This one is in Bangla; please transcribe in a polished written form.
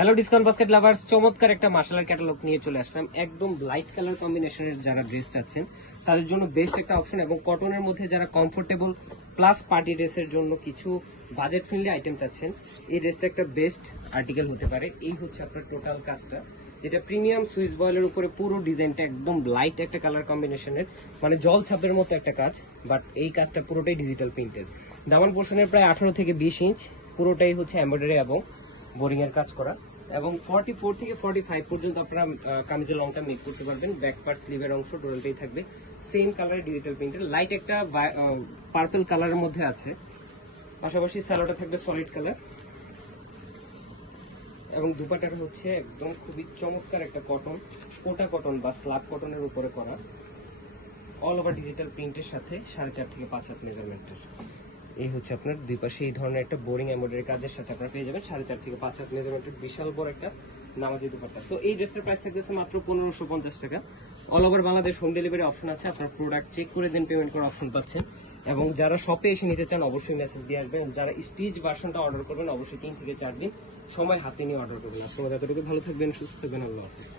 হ্যালো ডিসকাউন্ট বাস্কেট লাভার্স, চমৎকার একটা মার্শাল ক্যাটালগ নিয়ে চলে আসলাম। একদম লাইট কালার কম্বিনেশনের যারা ড্রেস চাচ্ছেন তাদের জন্য বেস্ট একটা অপশন, এবং কটনের মধ্যে যারা কমফোর্টেবল প্লাস পার্টি ড্রেসের জন্য কিছু বাজেট ফ্রেন্ডলি আইটেম চাচ্ছেন, এই ড্রেসটা একটা বেস্ট আর্টিকেল হতে পারে। এই হচ্ছে আপনার টোটাল কাজটা, যেটা প্রিমিয়াম সুইস বয়েলের উপরে পুরো ডিজাইনটা একদম লাইট একটা কালার কম্বিনেশনের, মানে জল ছাপের মতো একটা কাজ, বাট এই কাজটা পুরোটাই ডিজিটাল প্রিন্টের। দামান পোর্শনের প্রায় 18 থেকে 20 ইঞ্চ, পুরোটাই হচ্ছে এমব্রয়ডারি এবং বোরিং এর কাজ করা, এবং 44 থেকে 45 পর্যন্ত আপনারা কামিজের লংটা মেক করতে পারবেন। ব্যাক পার্ট স্লিভের অংশ টোটালটাই থাকবে সেম কালারের ডিজিটাল প্রিন্টের, লাইট একটা পার্পল কালারের মধ্যে আছে। পাশাপাশি সালোয়ারটা থাকবে সলিড কালার, এবং দুপাটার হচ্ছে একদম খুবই চমৎকার একটা কটন, কোটা কটন বা স্ল্যাব কটনের উপরে করা, অল ওভার ডিজিটাল প্রিন্টের সাথে 4.5 থেকে 5 হাত মেজারমেন্টের। এই হচ্ছে আপনার দুই পাশে এই ধরনের একটা বোরিং এমব্রয়ডারি কাজের সাথে আপনারা পেয়ে যাবেন 4.5 থেকে 5 হাত মেজারমেন্টের বিশাল বড় একটা নামাজি দুপাট্টা। সো এই ড্রেসটার প্রাইস থাকতেছে মাত্র 1550 টাকা। All over Bangladesh home delivery option আছে, আপনার প্রোডাক্ট চেক করে দেন পেমেন্ট করার অপশন পাচ্ছেন। এবং যারা শপে এসে নিতে চান অবশ্যই মেসেজ দিয়ে আসবেন। যারা স্টিচ ভার্সনটা অর্ডার করবেন অবশ্যই 3 থেকে 4 দিন সময় হাতে নিয়ে অর্ডার করবেন। আজকে এতটুকু, ভালো থাকবেন, সুস্থ থাকবেন, আল্লাহ হাফেজ।